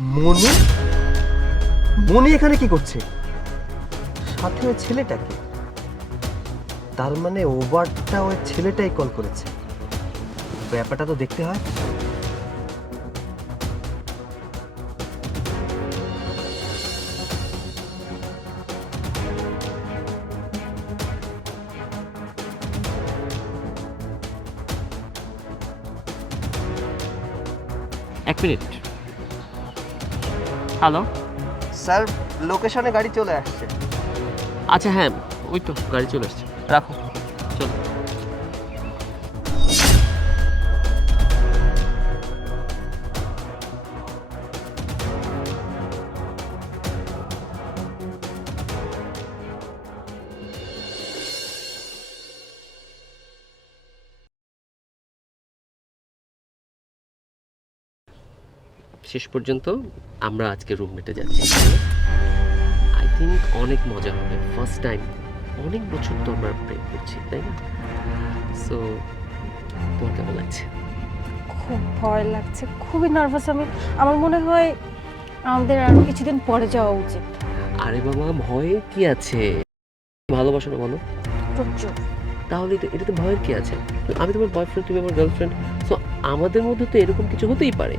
মনি মনি এখানে কি করছে? সাথে ওই ছেলেটাকে, তার মানে ওভারটা ওই ছেলেটাই কল করেছে। ব্যাপারটা তো দেখতে হয়। এক মিনিট। হ্যালো। স্যার, লোকেশনে গাড়ি চলে আসছে। আচ্ছা হ্যাঁ, ওই তো গাড়ি চলে আসছে, রাখো, চলো। শেষ পর্যন্ত আমরা আজকে রুমমেটে যাচ্ছি। আই থিঙ্ক অনেক মজা হবে, ফার্স্ট টাইম, অনেক বছর তো আমরা প্রেম করছি, তাই না? সো তোমার কেমন লাগছে? খুব ভয় লাগছে, খুবই নার্ভাস আমি। আমার মনে হয় আমাদের আরো কিছুদিন পরে যাওয়া উচিত। আরে বাবা, ভয়ের কি আছে? ভালোবাসো না বলো? প্রচুর। তাহলে এটা তো ভয়ের কি আছে? আমি তোমার বয়ফ্রেন্ড, তুমি আমার গার্লফ্রেন্ড, সো আমাদের মধ্যে তো এরকম কিছু হতেই পারে।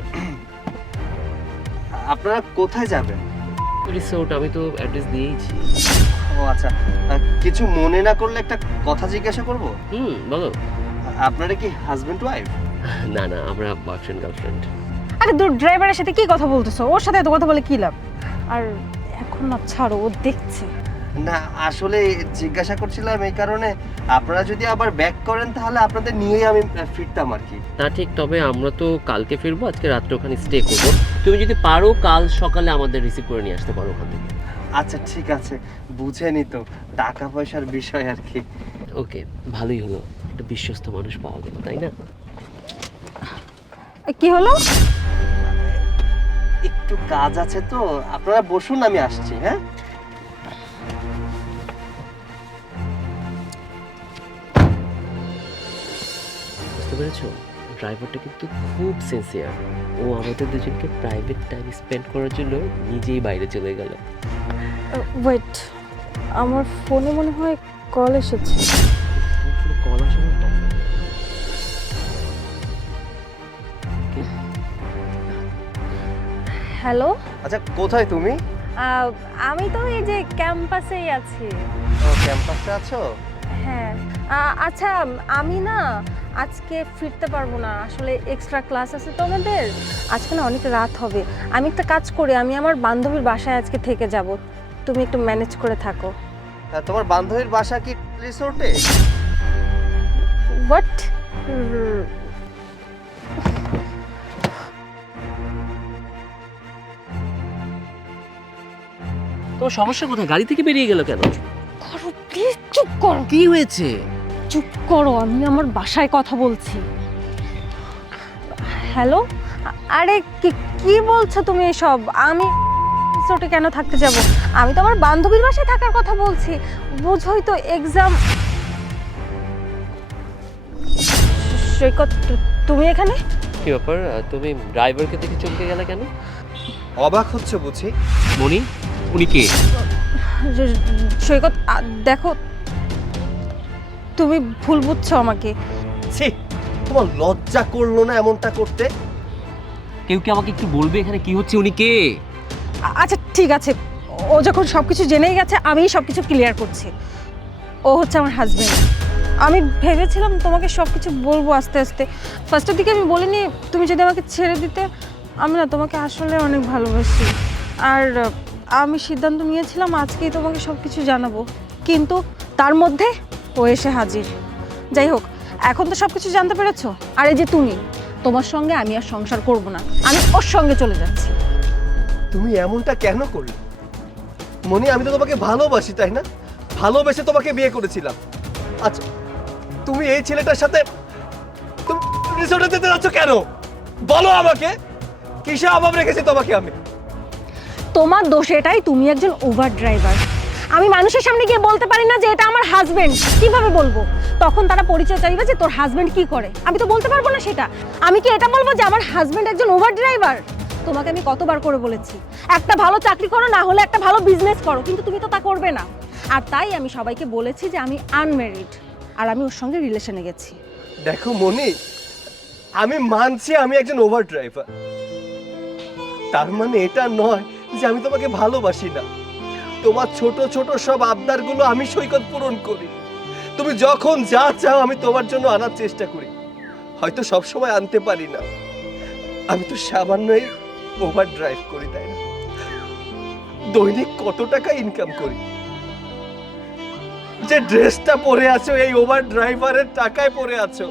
আপনারা কোথায় যাবেন? রিসোর্ট, আমি তো অ্যাড্রেস দিয়েইছি। ও আচ্ছা, কিছু মনে না করলে একটা কথা জিজ্ঞাসা করব। বলো। আপনারা কি হাজবেন্ড ওয়াইফ? না না, আমরা বয়ফ্রেন্ড গার্লফ্রেন্ড। আরে দূর, ড্রাইভারের সাথে কি কথা বলতেছো? ওর সাথে এত কথা বলে কি লাভ? আর এখন না ছাড়ো, ও দেখছে। না, আসলে জিজ্ঞাসা করছিলাম এই কারণে, আপনারা যদি আবার ব্যাক করেন তাহলে আপনাদের নিয়েই আমি ফিরতাম আর কি। তা ঠিক, তবে আমরা তো কালকে ফিরবো, আজকে রাত্রে ওখানে স্টে করবো। তুমি যদি পারো কাল সকালে আমাদের রিসিভ করে নিয়ে আসতে পারো ওখান থেকে। আচ্ছা ঠিক আছে, বুঝেনি তো, টাকা পয়সার বিষয় আর কি। ওকে, ভালোই হলো, একটা বিশ্বস্ত মানুষ পাওয়া গেল, তাই না? কি হলো? একটু কাজ আছে তো, আপনারা বসুন, আমি আসছি। হ্যাঁ, বুঝতে পেরেছো? ড্রাইভারটা কিন্তু খুব সিনসিয়ার। ও আমাদের দুজনকে প্রাইভেট টাইম স্পেন্ড করার জন্য নিজেই বাইরে চলে গেল। ওয়েট, আমার ফোনে মনে হয় কল এসেছে। কল আসে না? হ্যালো, আচ্ছা কোথায় তুমি? আমি তো এই যে ক্যাম্পাসেই আছি। ও, ক্যাম্পাসে আছো? হ্যাঁ, আচ্ছা আমি না আজকে ফিরতে পারবো না, আসলে এক্সট্রা ক্লাস আছে তো আমাদের। আজকে না অনেক রাত হবে। আমি একটা কাজ করি, আমি আমার বান্ধবীর বাসায় আজকে থেকে যাব। তুমি একটু ম্যানেজ করে থাকো। তোমার বান্ধবীর বাসা কি রিসোর্টে? হোয়াট? তোমার সমস্যা কোথায়? গাড়ি থেকে বেরিয়ে গেল কেন? করো প্লিজ, চুপ করো। কি হয়েছে? চুপ করো, আমি আমার বাসায় কথা বলছি। হ্যালো, আরে কি কি বলছো তুমি এসব? আমি রিসোর্টে কেন থাকতে যাব? আমি তো আমার বান্ধবীর বাসায় থাকার কথা বলছি। বুঝোই তো, এক্সাম। সৈকত, তুমি এখানে? কি ব্যাপার, তুমি ড্রাইভারকে দেখে চমকে গেলে কেন? অবাক হচ্ছে বুঝি। মনি, উনি কে? সৈকত, দেখো, তুমি ভুল বুঝছো আমাকে। ছি, তোমার লজ্জা করলো না এমনটা করতে? কেউ কি আমাকে একটু বলবে এখানে কি হচ্ছে, উনি কে? আচ্ছা ঠিক আছে, ও যখন সব কিছু জেনেই গেছে, আমিই সব কিছু ক্লিয়ার করছি। ও হচ্ছে আমার হাজবেন্ড। আমি ভেবেছিলাম তোমাকে সব কিছু বলবো আস্তে আস্তে। ফার্স্টের দিকে আমি বলিনি, তুমি যদি আমাকে ছেড়ে দিতে। আমি না তোমাকে আসলে অনেক ভালোবাসি, আর আমি সিদ্ধান্ত নিয়েছিলাম আজকেই তোমাকে সব কিছু জানাবো, কিন্তু তার মধ্যে ও এসে হাজির। যাই হোক, এখন তো সব কিছু জানতে পেরেছো। আর এই যে তুমি, তোমার সঙ্গে আমি আর সংসার করব না, আমি ওর সঙ্গে চলে যাচ্ছি। তুমি এমনটা কেন করলে মনি? আমি তো তোমাকে ভালোবাসি, তাই না? ভালোবেসে তোমাকে বিয়ে করেছিলাম। আচ্ছা, তুমি এই ছেলেটার সাথে তুমি রিসোর্টে যেতে যাচ্ছ কেন? বলো আমাকে, কিসে অভাব রেখেছি তোমাকে আমি? তোমার দোষ এটাই, তুমি একজন ওভার ড্রাইভার। আমি মানুষের সামনে গিয়ে বলতে পারি না যে এটা আমার হাজবেন্ড। কিভাবে বলবো? তখন তারা পরিচয় চাইবে যে তোর হাজবেন্ড কি করে। আমি তো বলতে পারবো না সেটা। আমি কি এটা বলবো যে আমার হাজবেন্ড একজন ওভার ড্রাইভার? তোমাকে আমি কতবার করে বলেছি একটা ভালো চাকরি করো, না হলে একটা ভালো বিজনেস করো, কিন্তু তুমি তো তা করবে না। আর তাই আমি সবাইকে বলেছি যে আমি আনম্যারিড, আর আমি ওর সঙ্গে রিলেশনে গেছি। দেখো মনি, আমি মানছি আমি একজন ওভার ড্রাইভার, তার মানে এটা নয় যে আমি তোমাকে ভালোবাসি না। তোমার ছোট ছোট সব আবদারগুলো আমি সৈকত পূরণ করি। তুমি যখন যা চাও আমি তোমার জন্য আনার চেষ্টা করি, হয়তো সব সময় আনতে পারি না। আমি তো সামান্যই ওভার ড্রাইভ করি, তাই না? দৈনিক কত টাকা ইনকাম করি, যে ড্রেসটা পরে আছো এই ওভার ড্রাইভারের টাকায় পরে আছো।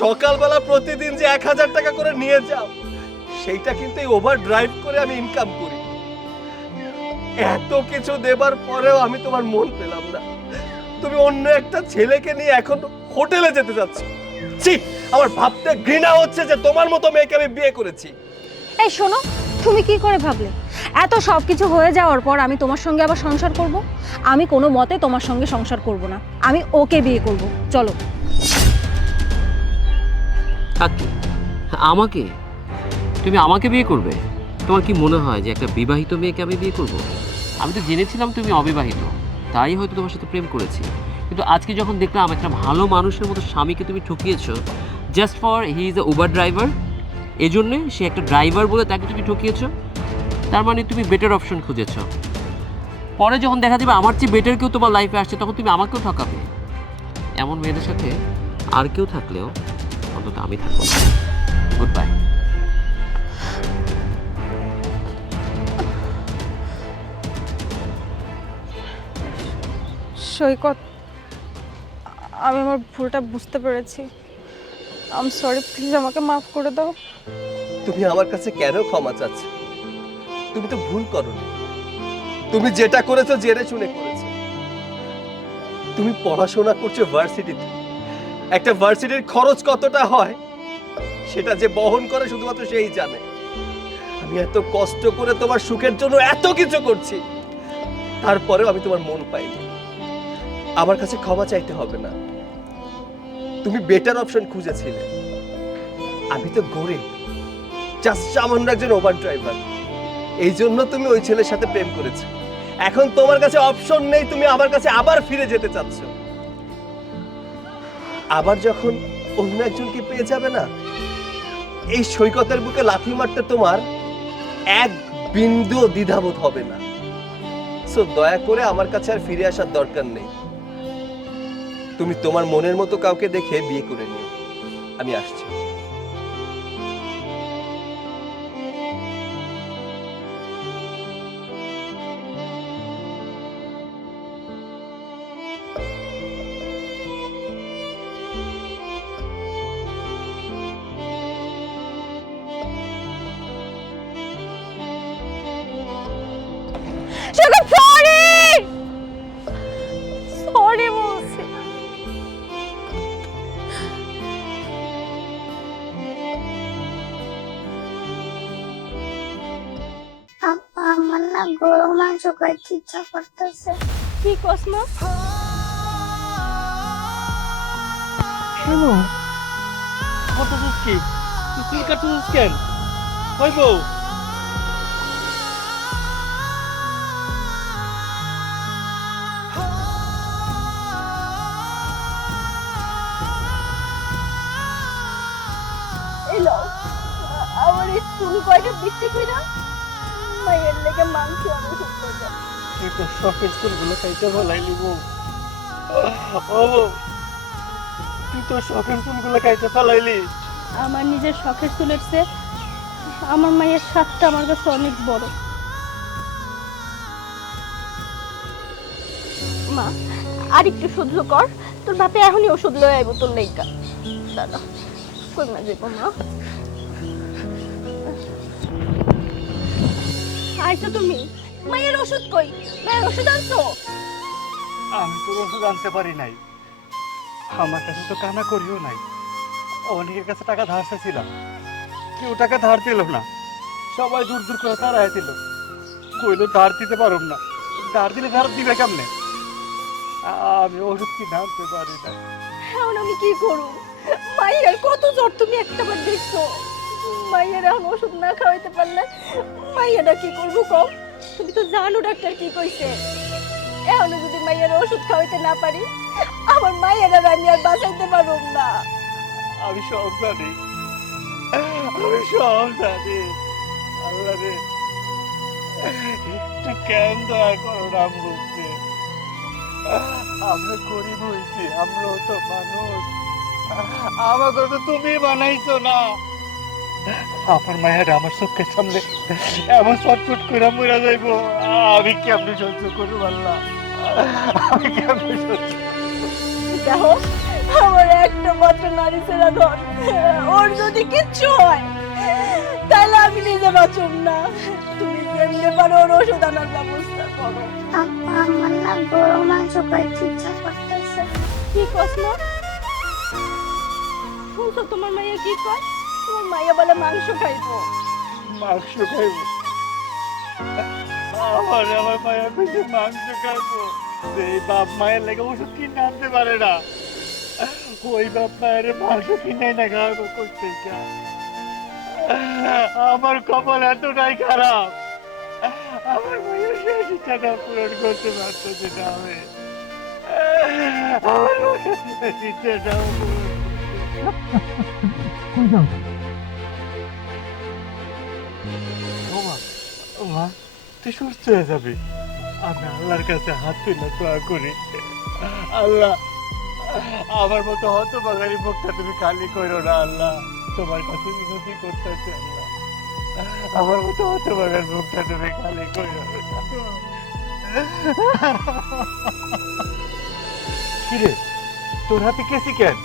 সকালবেলা প্রতিদিন যে 1000 টাকা করে নিয়ে যাও, সেইটা কিন্তু এই ওভার ড্রাইভ করে আমি ইনকাম করি। এত কিছু দেবার পরেও আমি তোমার মন পেলাম না। তুমি অন্য একটা ছেলেকে নিয়ে এখন হোটেলে যেতে যাচ্ছ। ছি, আমার ভাবতে ঘৃণা হচ্ছে যে তোমার মতো মেয়েকে আমি বিয়ে করেছি। এই শোনো, তুমি কি করে ভাবলে এত সব কিছু হয়ে যাওয়ার পর আমি তোমার সঙ্গে আবার সংসার করব? আমি কোনো মতে তোমার সঙ্গে সংসার করব না, আমি ওকে বিয়ে করব। চলো। কাকে? আমাকে? তুমি আমাকে বিয়ে করবে? তোমার কি মনে হয় যে একটা বিবাহিত মেয়েকে আমি বিয়ে করব? আমি তো জেনেছিলাম তুমি অবিবাহিত, তাই হয়তো তোমার সাথে প্রেম করেছি। কিন্তু আজকে যখন দেখলাম একটা ভালো মানুষের মতো স্বামীকে তুমি ঠকিয়েছো just for he is a Uber driver, এই জন্যে সে একটা ড্রাইভার বলে তাকে তুমি ঠকিয়েছো, তার মানে তুমি বেটার অপশন খুঁজেছো। পরে যখন দেখা যাবে আমার চেয়ে বেটার কেউ তোমার লাইফে আসছে, তখন তুমি আমাকেও ঠকাবে। এমন মেয়েদের সাথে আর কেউ থাকলেও অন্তত আমি থাকবো না। Good bye. সৈকত, আমি আমার ভুলটা বুঝতে পেরেছি। আই এম সরি, প্লিজ আমাকে মাফ করে দাও। তুমি আমার কাছে কেন ক্ষমা চাচ্ছ? তুমি তো ভুল করোনি। তুমি যেটা করেছো জেনে শুনে করেছো। তুমি পড়াশোনা করছো ভার্সিটিতে। একটা ভার্সিটির খরচ কতটা হয় সেটা যে বহন করে শুধুমাত্র সেই জানে। আমি এত কষ্ট করে তোমার সুখের জন্য এত কিছু করছি, তারপরেও আমি তোমার মন পাইনি। আমার কাছে ক্ষমা চাইতে হবে না। তুমি বেটার অপশন খুঁজেছিলে। আমি তো গরিব, জাস্ট সামান্য একজন ওভার ড্রাইভার। এই জন্য তুমি ওই ছেলের সাথে প্রেম করেছো। এখন তোমার কাছে অপশন নেই, তুমি আমার কাছে আবার ফিরে যেতে চাচ্ছ। আবার যখন অন্য একজনকে পেয়ে যাবে না, এই সৈকতের বুকে লাথি মারতে তোমার এক বিন্দু দ্বিধাবোধ হবে না। সো দয়া করে আমার কাছে আর ফিরে আসার দরকার নেই। তুমি তোমার মনের মতো কাউকে দেখে বিয়ে করে নিও। আমি আসছি। সৈকত, সরি সরি বলছি। আপা, আমার না গরু মাংস খাইতে ইচ্ছা করতেছে। কি কসমা? কেন করতেছিস কি? তুই চুল কাটতেছিস কেন? ওই বউ, এলো আমার স্কুল কয়টা বিক্রি কইরা মায়ের লেগে মাংস আনো করতে। তুই তো শখের চুলগুলো খাইতে ফেলাইলি বউ। ও বউ, তুই তো শখের চুলগুলো খাইতে ফেলাইলি। আমার নিজের শখের চুলের চেয়ে আমার মায়ের স্বাদটা আমার কাছে অনেক বড়। মা, আর একটু সহ্য কর, তোর বাপে এখনই ওষুধ লয়ে আইব তোর লেগা। দাদা কই না যাইব মা? আইছো তুমি? মায়ের ওষুধ কই? মায়ের ওষুধ আনছো? আমি তোর ওষুধ আনতে পারি নাই। আমার কাছে তো কানা করিও নাই। অনেকের কাছে টাকা ধার চাইছিলাম, কেউ টাকা ধার দিল না। সবাই দূর দূর করে তারাই দিল। কইলো ধার দিতে পারব না। ধার দিলে ধার দিবে কেমনে? আমি ওষুধ কিনে আনতে পারি না। এখন আমি কি করব? মায়ের কত জ্বর তুমি একটাবার দেখছো? মাইয়ের এখন ওষুধ না খাওয়াইতে পারলে মাইয়াটা কি করবো কম? তুমি তো জানো ডাক্তার কি কইছে। এখনো যদি মাইয়ের ওষুধ খাওয়াইতে না পারি, আমার মাইয়েরা আমি আর বাঁচাইতে পারব না। আমি সব জানি, আমি সব জানি। আল্লাহ রে, একটু কেন দয়া করো রামরূপকে। আমরা গরিব হয়েছি, আমরাও তো মানুষ। আমাকে তো তুমি বানাইছো না। আমার মায়েরা আমার চোখের সামনে এমন ছটফট করে মরে যাইব, আমি কেমনে সহ্য করবো আল্লাহ? আমি কেমনে সহ্য? দেখো, আমার একটা মাত্র নারী ছেড়া ধন, ওর যদি কিচ্ছু হয় তাহলে আমি নিজে বাঁচুম না। তুমি যেমনি পারো ওর ওষুধ আনার ব্যবস্থা করো। আব্বা আমার না গরু মাংস খাইতে ইচ্ছা করতেছে। কি কষ্ট শুনছো? তোমার মাইয়া কি কয়? তোমার মাইয়া বলে মাংস খাইবো। মাংস খাইব? আমার মায়ের কাছে মাংস খাইবো? এই বাপ মায়ের লেগে ওষুধ কিনে আনতে পারে না, ওই বাপ মায়ের মাংস কিনে না খাওয়াবো করতে। আমার কপাল এতটাই খারাপ, আমার মায়ের শেষ ইচ্ছাটা পূরণ করতে পারতেছে না। আমি আমার মায়ের ইচ্ছাটাও পূরণ মা, মা তুই সুস্থ হয়ে যাবি। আমি আল্লাহর কাছে হাত তুলে দোয়া করি, আল্লাহ আমার মতো হতভাগারি মুখটা তুমি খালি করো না। আল্লাহ তোমার কাছে বিনতি করতেছে, আল্লাহ আমার মতো হতভাগার মুখটা তুমি খালি করো না। কিরে, তোর হাতে কেসি কেন?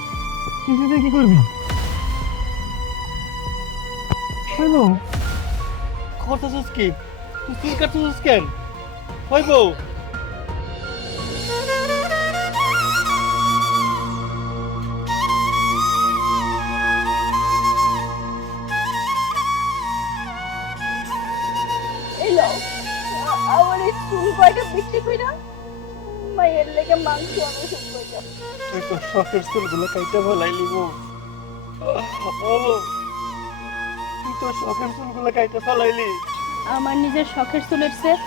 কিছুতে কি করবি? করতেছিস কি? তুই চুল কাটতেছিস কেন? হইব এই লও, আমার এই চুল কয়টা বিক্রি কইরা মাইয়ের লেগে মাংস আমি ওষুধ কইরা। তুই তো শখের চুলগুলো কাইটা ফেলাইলি গো। ও তুই তো শখের চুলগুলো কাইটা ফেলাইলি। আমার নিজের শখের চুলের চেয়ে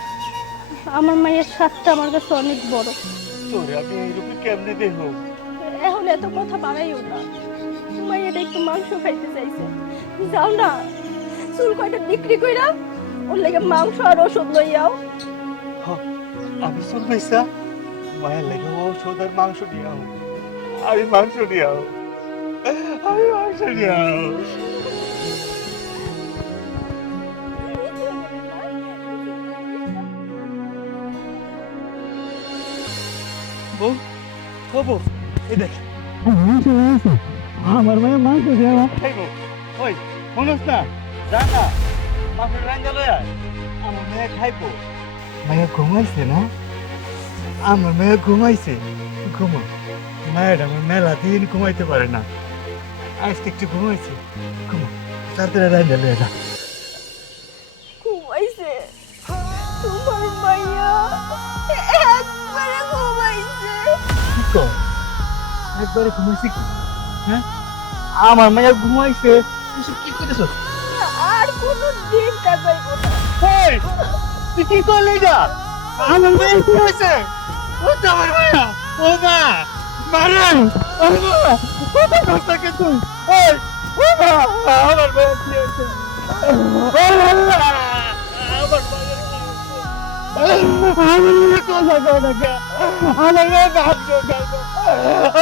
আমার মায়ের স্বাদটা আমার কাছে অনেক বড়। তোরে আমি এইরূপে কেমনে দেখো? এখন এত কথা বাড়াইও না। মাইয়ের একটু মাংস খাইতে চাইছে, যাও না চুল কয়টা বিক্রি কইরা ওর লেগে মাংস আর ওষুধ লইয়াও। আমি চুল পয়সা মায়ের লেগে ঔষধ আর মাংস দিয়াও। আমি মাংস দিয়াও, আমি মাংস দিয়াও। বউ, ও বউ, এই দেখ আমার মায়ের মাংস দেওয়া খাইব। ওই শুনোস না, যা না মাংসের রান্না লই আয়, আমার মেয়ে খাইব। মায়া ঘুমাইছে না? আমার মেয়ে ঘুমাইছে, ঘুমা। মায়ের আমার মেলা দিন ঘুমাইতে পারে না, আজকে একটু ঘুমাইছে। ঘুমা, তাড়াতাড়ি রান্না লই যা। ঘুমাইছে তোমার মাইয়া, একবারে ঘুমাইছে। কি কর? একবারে ঘুমাইছে কি? হ্যাঁ, আমার মায়া ঘুমাইছে, তুই কি কইতেছস? আর কোনো দিন তাকাইব না। এই, তুই কি করলি যা? আমার মেয়ে ঘুমাইছে। ও তো আমার মায়া, ও মা, মারে, ও মা, কত কষ্ট কে তুই? এই, ও মা, আমার মেয়ে কি হয়েছে? ও আল্লাহ, আমার মায়ের কি হয়েছে? আমার মেয়ে কথা কয় না কে? আমার মেয়ে ভাগ্য খাইবে।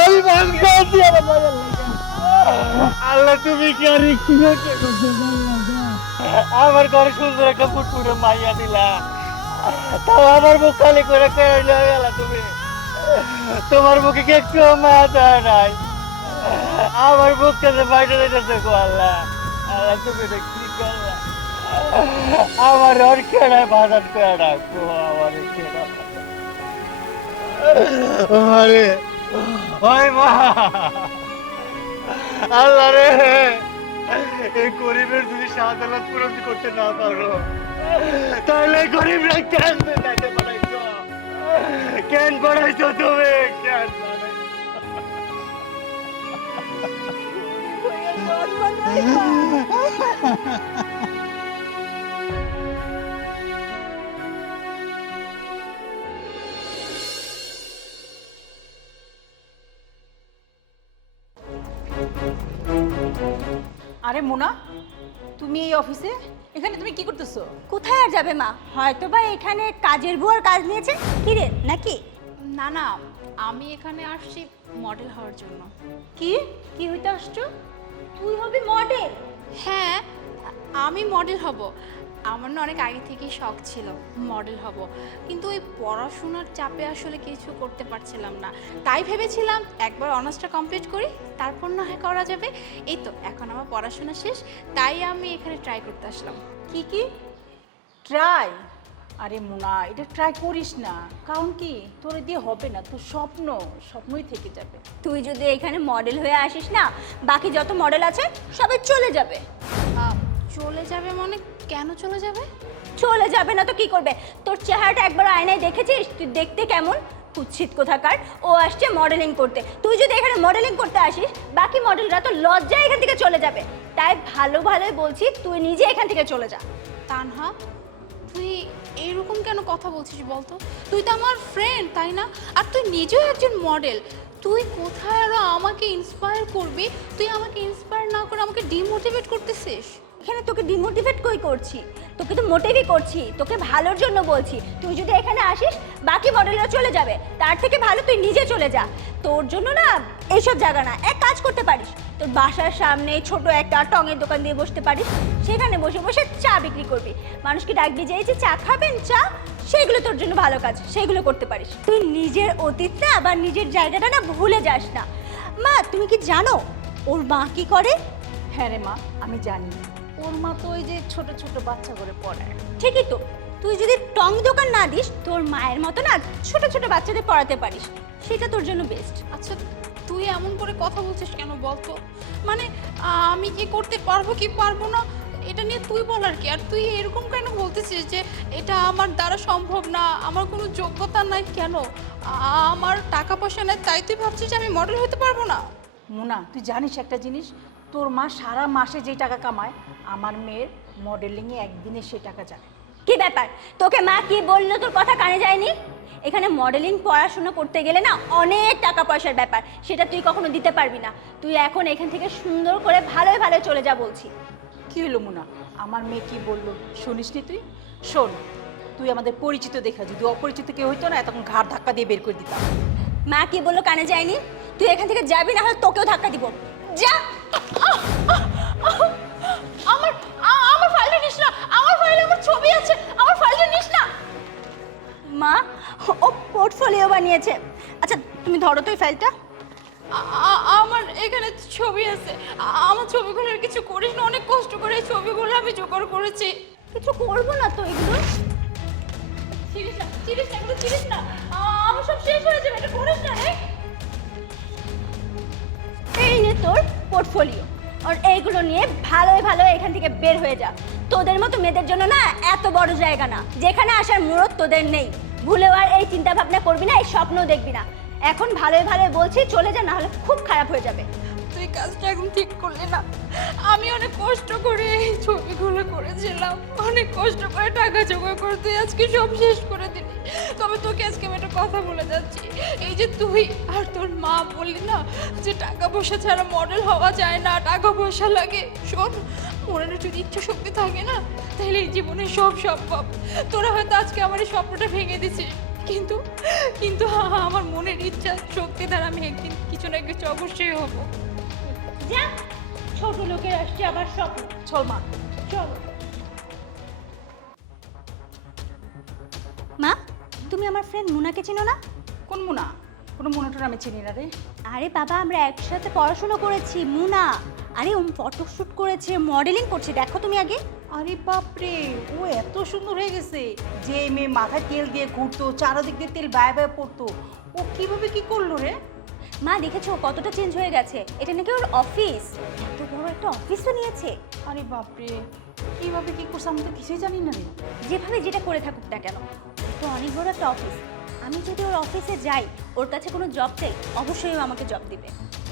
আমি ভাগ্য আছি আমার মায়ের লাগে। আল্লাহ তুমি কি আর একটু রেখে করছো? আমার ঘরে সুন্দর একটা ফুটফুটে মাইয়া দিলা, তাও আমার মুখ খালি করে কেড়ে গেল তুমি। তোমার মুখে কি একটু মায়া দেয় নাই? আমার মুখটা যে বাইরে দিতেছে গো আল্লাহ। আল্লাহ তুমি এটা কি করলা? আমার ওর কেড়ায় বাজার করে রাখবো, আমার কেড়া আরে ওই মা, আল্লাহ রে, এই গরিবের যদি শাহজালাত পূরণ করতে না পারো, তাহলে গরিবরা কেন বেটাকে বানাইছো? কেন বানাইছো তুমি? কেন বানাইছো? সম্মান রাখবা। আরে মোনা, তুমি এই অফিসে এখানে তুমি কি করতেছো? কোথায় আর যাবে মা, হয়তো বা এখানে কাজের বুয়ার কাজ নিয়েছে। কি রে নাকি? না না, আমি এখানে আসছি মডেল হওয়ার জন্য। কি কি হইতে আসছো? তুই হবি মডেল? হ্যাঁ, আমি মডেল হব। আমার না অনেক আগে থেকেই শখ ছিল মডেল হব, কিন্তু ওই পড়াশোনার চাপে আসলে কিছু করতে পারছিলাম না। তাই ভেবেছিলাম একবার অনার্সটা কমপ্লিট করি, তারপর না হয় করা যাবে। এই তো এখন আমার পড়াশোনা শেষ, তাই আমি এখানে ট্রাই করতে আসলাম। কি কি ট্রাই? আরে মোনা, এটা ট্রাই করিস না। কারণ কি, তোর দিয়ে হবে না, তোর স্বপ্নই থেকে যাবে। তুই যদি এখানে মডেল হয়ে আসিস না, বাকি যত মডেল আছে সবাই চলে যাবে। চলে যাবে মানে কেন চলে যাবে? চলে যাবে না তো কি করবে? তোর চেহারাটা একবার আয়নায় দেখেছিস? তুই দেখতে কেমন কুৎসিত কোথাকার। ও আসছে মডেলিং করতে, তুই যদি এখানে মডেলিং করতে আসিস, বাকি মডেলরা তো লজ্জায় এখান থেকে চলে যাবে। তাই ভালোই বলছি, তুই নিজে এখান থেকে চলে যা। তানহা, তুই এইরকম কেন কথা বলছিস বলতো? তুই তো আমার ফ্রেন্ড, তাই না? আর তুই নিজেও একজন মডেল। তুই কোথায় আরো আমাকে ইন্সপায়ার করবি? তুই আমাকে ইন্সপায়ার না করে আমাকে ডিমোটিভেট করতেছিস। এখানে তোকে ডিমোটিভেট কই করছি? তোকে তো মোটিভই করছি, তোকে ভালোর জন্য বলছি। তুই যদি এখানে আসিস, বাকি মডেলরা চলে যাবে। তার থেকে ভালো তুই নিজে চলে যা। তোর জন্য না এইসব জায়গা না, এক কাজ করতে পারিস, তোর বাসার সামনে ছোট একটা টঙের দোকান দিয়ে বসতে পারিস। সেখানে বসে বসে চা বিক্রি করবি, মানুষকে ডাকবি যে এই যে চা খাবেন চা, সেগুলো তোর জন্য ভালো কাজ, সেগুলো করতে পারিস। তুই নিজের অতীতটা আবার নিজের জায়গাটা না ভুলে যাস না। মা, তুমি কি জানো ওর মা কি করে? হ্যাঁ রে মা, আমি জানি। ওর মা তো ওই যে ছোট ছোট বাচ্চা করে পড়ায়। ঠিকই তো, তুই যদি টং দোকান না দিস, তোর মায়ের মতো না ছোট ছোট বাচ্চাদের পড়াতে পারিস, সেটা তোর জন্য বেস্ট। আচ্ছা, তুই এমন করে কথা বলছিস কেন বলতো? মানে আমি কি করতে পারবো কি পারবো না এটা নিয়ে তুই বলার কি? আর তুই এরকম কেন বলতেছিস যে এটা আমার দ্বারা সম্ভব না, আমার কোনো যোগ্যতা নাই? কেন? আমার টাকা পয়সা নাই তাই তুই ভাবছিস যে আমি মডেল হতে পারবো না? মোনা, তুই জানিস একটা জিনিস, তোর মা সারা মাসে যে টাকা কামায়, আমার মেয়ের মডেলিংয়ে একদিনে সে টাকা যায়। কি ব্যাপার, তোকে মা কি বললো তোর কথা কানে যায়নি? এখানে মডেলিং পড়াশোনা করতে গেলে না অনেক টাকা পয়সার ব্যাপার, সেটা তুই কখনো দিতে পারবি না। তুই এখন এখান থেকে সুন্দর করে ভালোই চলে যা বলছি। কি হলো মোনা, আমার মেয়ে কি বললো শুনিসনি তুই? শোন, তুই আমাদের পরিচিত দেখা, যদি অপরিচিত কেউ হইতো না, তখন ঘাড় ধাক্কা দিয়ে বের করে দিতাম। মা কি বললো কানে যায়নি? তুই এখান থেকে যাবি, না হলে তোকেও ধাক্কা দিব। যা। আমার ফাইলটা নিস না, আমার ফাইলে আমার ছবি আছে, আমার ফাইলটা নিস না। মা, ও পোর্টফোলিও বানিয়েছে। আচ্ছা তুমি ধরো তো এই ফাইলটা। আমার এখানে ছবি আছে, আমার ছবিগুলোর কিছু করিস না। অনেক কষ্ট করে এই ছবিগুলো আমি জোগাড় করেছি। কিছু করবো না তো এগুলো। চিনিস না, এগুলো চিনিস না, আমার সব শেষ হয়ে যাবে, এটা করিস না রে। এই নে তোর পোর্টফোলিও, আর এইগুলো নিয়ে ভালো এখান থেকে বের হয়ে যা। তোদের মতো মেয়েদের জন্য না এত বড় জায়গা না, যেখানে আসার মুরত তোদের নেই। ভুলেও আর এই চিন্তা ভাবনা করবি না, এই স্বপ্নও দেখবি না। এখন ভালোই বলছি চলে যা, না হলে খুব খারাপ হয়ে যাবে। তুই কাজটা একদম ঠিক করলি না। আমি অনেক কষ্ট করে এই ছবিগুলো করেছিলাম, অনেক কষ্ট করে টাকা জোগাড় করে তুই আজকে সব শেষ করে দিলি। তবে তোকে আজকে আমি একটা কথা বলে যাচ্ছি, এই যে তুই আর তোর মা বললি না যে টাকা পয়সা ছাড়া মডেল হওয়া যায় না, টাকা পয়সা লাগে। শোন, মনে যদি ইচ্ছা শক্তি থাকে না, তাহলে এই জীবনে সব সম্ভব। তোরা হয়তো আজকে আমার এই স্বপ্নটা ভেঙে দিছিস, কিন্তু কিন্তু আমার মনের ইচ্ছা শক্তি দ্বারা আমি একদিন কিছু না কিছু অবশ্যই হবো। যা, ছোট লোকের আসছে আবার স্বপ্ন। চল মা, চলো। মা, তুমি আমার ফ্রেন্ড মুনাকে চিনো না? কোন মুনা? কোনো মুনাটার আমি চিনি না রে। আরে বাবা, আমরা একসাথে পড়াশোনা করেছি। মুনা, আরে ও ফটোশ্যুট করেছে, মডেলিং করছে, দেখো তুমি আগে। আরে বাপরে, ও এত সুন্দর হয়ে গেছে। যে মেয়ে মাথায় তেল দিয়ে ঘুরতো, চারদিক দিয়ে তেল বায়ে পড়তো, ও কিভাবে কি করলো রে? মা দেখেছো কতটা চেঞ্জ হয়ে গেছে? এটা নাকি ওর অফিস, এত বড় একটা অফিসও নিয়েছে। আরে বাপরে, কিভাবে কি করছে আমি তো কিছুই জানি না রে। যেভাবে যেটা করে থাকুক না কেন, তো অনেক বড় একটা অফিস। আমি যদি ওর অফিসে যাই, ওর কাছে কোনো জব চাই, অবশ্যই ও আমাকে জব দিবে।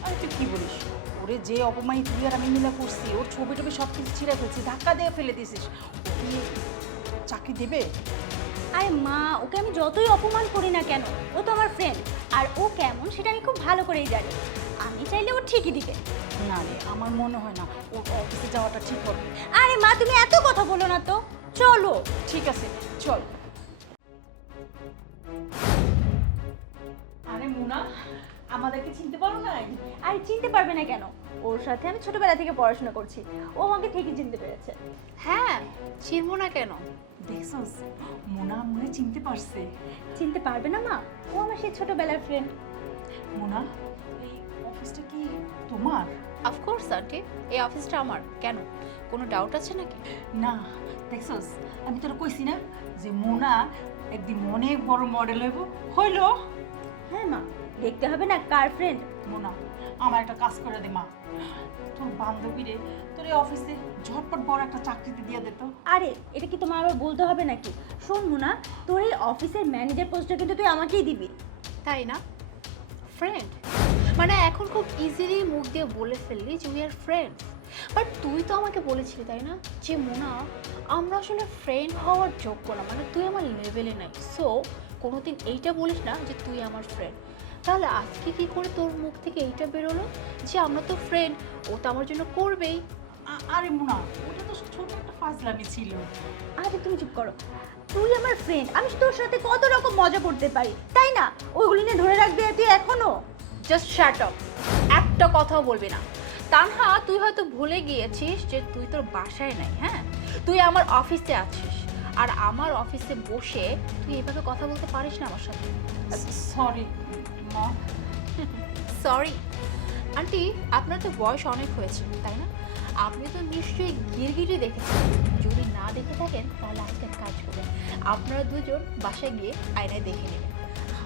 আরে তুই কি বলিস? ও ওরে যে অপমানি তুই আর আমি মিলে করছি, ওর ছবি টবি সব কিছু ছিঁড়ে ফেলছি, ধাক্কা দিয়ে ফেলে দিয়েছিস, ও কি চাকরি দেবে? আরে মা, ওকে আমি যতই অপমান করি না কেন, ও তো আমার ফ্রেন্ড, আর ও কেমন সেটা আমি খুব ভালো করেই জানি। আমি চাইলে ও ঠিকই দিবে। না রে, আমার মনে হয় না ওর অফিসে যাওয়াটা ঠিক হবে। আরে মা, তুমি এত কথা বলো না তো, চলো। ঠিক আছে, চল। আরে মুনা, আমাদেরকে চিনতে পারো না? আরে চিনতে পারবে না কেন, ওর সাথে আমি ছোটবেলা থেকে পড়াশোনা করছি, ও আমাকে ঠিকই চিনতে পেরেছে। হ্যাঁ, চিনবো না কেন? দেখছস, মুনা মনে চিনতে পারছে। চিনতে পারবে না মা, ও আমার সেই ছোটবেলার ফ্রেন্ড। মুনা, এই অফিসটা কি তোমার? অফকোর্স আন্টি, এই অফিসটা আমার। কেন, কোনো ডাউট আছে নাকি? না, দেখছস, আমি তোর কইছি না যে মুনা একদিন অনেক বড় মডেল হইলো। হ্যাঁ মা, দেখতে হবে না কার ফ্রেন্ড। মুনা, আমার একটা কাজ করে দে মা, তোর বান্ধবীরে তোর এই অফিসে ঝটপট বড় একটা চাকরিতে দিয়ে দে তো। আরে এটা কি তোমার আবার বলতে হবে নাকি? শোন মুনা, তোর এই অফিসের ম্যানেজার পোস্টটা কিন্তু তুই আমাকেই দিবি। তাই না? ফ্রেন্ড মানে এখন খুব ইজিলি মুখ দিয়ে বলে ফেললি যে উই আর ফ্রেন্ডস, বাট তুই তো আমাকে বলেছিলি তাই না যে মোনা আমরা আসলে ফ্রেন্ড হওয়ার যোগ্য না, মানে তুই আমার লেভেলে নাই। সো কোনোদিন এইটা বলিস না যে তুই আমার ফ্রেন্ড। তাহলে আজকে কি করে তোর মুখ থেকে এইটা বেরোলো যে আমরা তো ফ্রেন্ড, ও তো আমার জন্য করবেই? আরে মুনা, ওটা তো ছোট একটা ফাজলামি ছিল। আরে তুমি চুপ করো, তুই আমার ফ্রেন্ড, আমি তোর সাথে কত রকম মজা করতে পারি, তাই না? ওইগুলি নিয়ে ধরে রাখবি আর তুই এখনো? জাস্ট শাট আপ, একটা কথাও বলবি না। তানহা, তুই হয়তো ভুলে গিয়েছিস যে তুই তোর বাসায় নাই। হ্যাঁ, তুই আমার অফিসে আছিস, আর আমার অফিসে বসে তুই এভাবে কথা বলতে পারিস না আমার সাথে। সরি মা। সরি আন্টি, আপনার তো বয়স অনেক হয়েছে তাই না? আপনি তো নিশ্চয়ই গিরগিটি দেখেছেন, যদি না দেখে থাকেন তাহলে আজকে কাজ করবেন, আপনারা দুজন বাসায় গিয়ে আয়নায় দেখে নেবেন।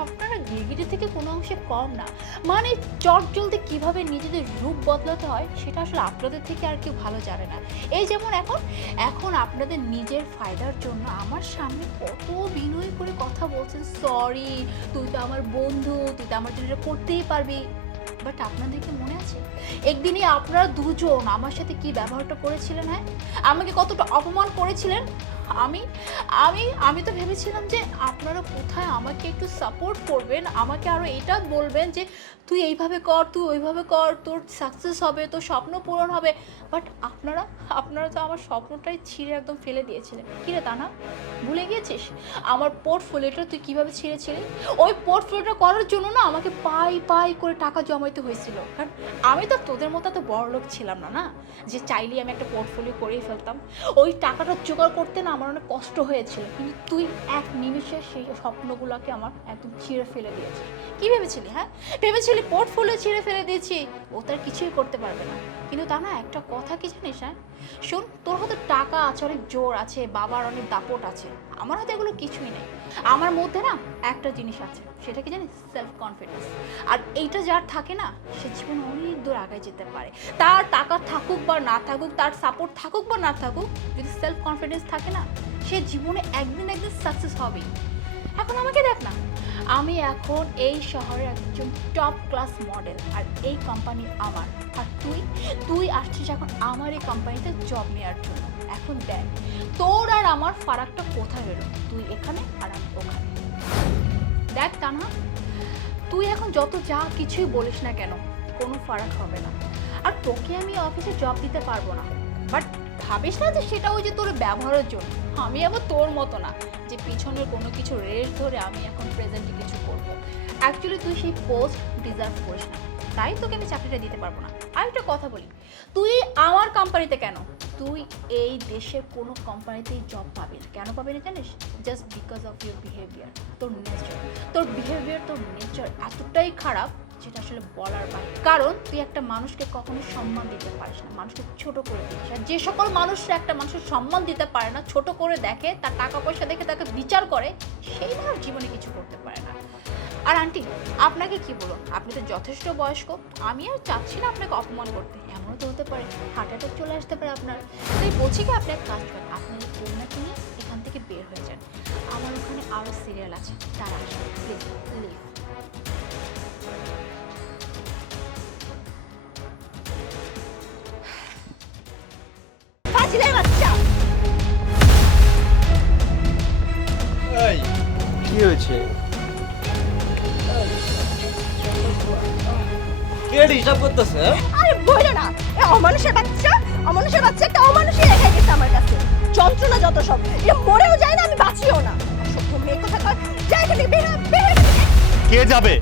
আপনারা গিরগিটি থেকে কোনো অংশে কম না, মানে চট জলদি কীভাবে নিজেদের রূপ বদলাতে হয় সেটা আসলে আপনাদের থেকে আর কেউ ভালো জানে না। এই যেমন এখন আপনাদের নিজের ফায়দার জন্য আমার সামনে কত বিনয় করে কথা বলছেন, সরি তুই তো আমার বন্ধু, তুই তো আমার জন্য এটা করতেই পারবি। বাট আপনাদেরকে মনে আছে একদিনই আপনারা দুজন আমার সাথে কি ব্যবহারটা করেছিলেন? হ্যাঁ, আমাকে কতটা অপমান করেছিলেন। আমি আমি আমি তো ভেবেছিলাম যে আপনারা কোথায় আমাকে একটু সাপোর্ট করবেন, আমাকে আরও এটা বলবেন যে তুই এইভাবে কর, তুই ওইভাবে কর, তোর সাকসেস হবে, তোর স্বপ্ন পূরণ হবে। বাট আপনারা তো আমার স্বপ্নটাই ছিঁড়ে একদম ফেলে দিয়েছিলেন। কিরে তা না, ভুলে গিয়েছিস আমার পোর্টফোলিওটা তুই কীভাবে ছিঁড়েছিলি? ওই পোর্টফোলিওটা করার জন্য না আমাকে পাই করে টাকা জমাইতে হয়েছিল, কারণ আমি তো তোদের মতো তো বড়লোক ছিলাম না যে চাইলেই আমি একটা পোর্টফোলিও করেই ফেলতাম। ওই টাকাটা জোগাড় করতে না আমার অনেক কষ্ট হয়েছিল, কিন্তু তুই এক নিমিষে সেই স্বপ্নগুলোকে আমার একদম ছিঁড়ে ফেলে দিয়েছিস। কী ভেবেছিলি? হ্যাঁ, ভেবেছিলি পোর্টফোলিও ছিঁড়ে ফেলে দিয়েছি, ও তার কিছুই করতে পারবে না। কিন্তু তা না, একটা কথা কি জানিস? হ্যাঁ শোন, তোর হয়তো টাকা আছে, অনেক জোর আছে, বাবার অনেক দাপট আছে, আমার হাতে এগুলো কিছুই নেই। আমার মধ্যে না একটা জিনিস আছে, সেটা কি জানিস? Self confidence. আর এইটা যার থাকে না, সে জীবনে অনেক দূর আগায় যেতে পারে। তার টাকা থাকুক বা না থাকুক, তার সাপোর্ট থাকুক বা না থাকুক, যদি সেলফ কনফিডেন্স থাকে না, সে জীবনে একদিন সাকসেস হবেই। এখন আমাকে দেখ না, আমি এখন এই শহরের একজন টপ ক্লাস মডেল, আর এই কোম্পানি আমার। আর তুই আসছিস এখন আমার এই কোম্পানিতে জব নেওয়ার জন্য। এখন দেখ তোর আর আমার ফারাকটা কোথায় বেরো, তুই এখানে আর আমি ওখানে। দেখ তানহা, তুই এখন যত যা কিছুই বলিস না কেন, কোনো ফারাক হবে না। আর তোকে আমি অফিসে জব দিতে পারবো না, বাট ভাবিস না যে সেটা ওই যে তোর ব্যবহারের জন্য। আমি আবার তোর মতো না যে পিছনের কোনো কিছু রেস ধরে আমি এখন প্রেজেন্টে কিছু করব। অ্যাকচুয়ালি তুই সেই পোস্ট ডিজার্ভ করিস না, তাই তোকে আমি চাকরিটা দিতে পারবো না। আর একটা কথা বলি, তুই আমার কোম্পানিতে কেন, তুই এই দেশের কোনো কোম্পানিতেই জব পাবি না। কেন পাবি না জানিস? Just because of your behaviour, তোর নেচার। তোর বিহেভিয়ার, তোর নেচার এতটাই খারাপ যেটা আসলে বলার বাইরে। কারণ তুই একটা মানুষকে কখনো সম্মান দিতে পারিস না, মানুষকে ছোট করে দিস। আর যে সকল মানুষরা একটা মানুষের সম্মান দিতে পারে না, ছোট করে দেখে, তার টাকা পয়সা দেখে তাকে বিচার করে, সেই মানুষ জীবনে কিছু করতে পারে না। আর আন্টি, আপনাকে কি বলো, আপনি তো যথেষ্ট বয়স্ক, আমি আর চাচ্ছি না আপনাকে অপমান করতে। এমনও তো হতে পারে হার্ট অ্যাটাক চলে আসতে পারে আপনার। তাই বলছি কি, আপনি এক কাজ করেন, আপনার এই কন্যাকে নিয়ে এখান থেকে বের হয়ে যান। আমার ওখানে আরও সিরিয়াল আছে, তারা আসবে। Please leave. হয়েছে? কে ডিস্টার্ব করতেছে? আরে বইলো না, এ অমানুষের বাচ্চা একটা অমানুষই রেখে গেছে আমার কাছে। যন্ত্রণা যত সব, এটা মরেও যায় না, আমি বাঁচিও না। সত্য মেয়ে কথা কয়, যাই এখান থেকে, বের হ, বের হ এখান থেকে। কে যাবে?